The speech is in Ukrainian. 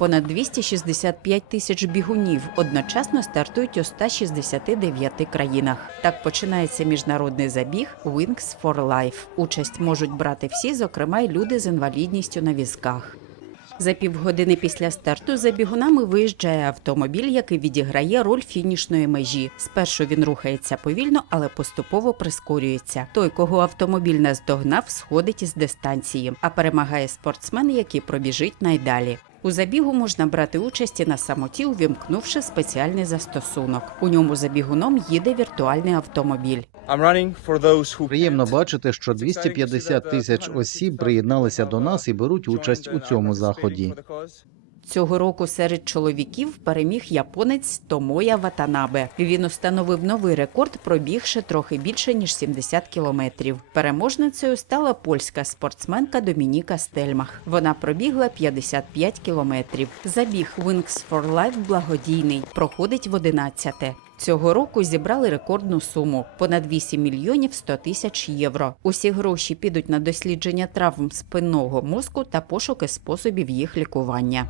Понад 265 тисяч бігунів одночасно стартують у 169 країнах. Так починається міжнародний забіг Wings for Life. Участь можуть брати всі, зокрема й люди з інвалідністю на візках. За півгодини після старту за бігунами виїжджає автомобіль, який відіграє роль фінішної межі. Спершу він рухається повільно, але поступово прискорюється. Той, кого автомобіль наздогнав, сходить із дистанції, а перемагає спортсмен, який пробіжить найдалі. У забігу можна брати участь і на самоті, увімкнувши спеціальний застосунок. У ньому за бігуном їде віртуальний автомобіль. Приємно бачити, що 250 тисяч осіб приєдналися до нас і беруть участь у цьому заході. Цього року серед чоловіків переміг японець Томоя Ватанабе. Він установив новий рекорд, пробігши трохи більше ніж 70 кілометрів. Переможницею стала польська спортсменка Домініка Стельмах. Вона пробігла 55 кілометрів. Забіг Wings for Life благодійний проходить в 11-те. Цього року зібрали рекордну суму понад 8 мільйонів 100 тисяч євро. Усі гроші підуть на дослідження травм спинного мозку та пошуки способів їх лікування.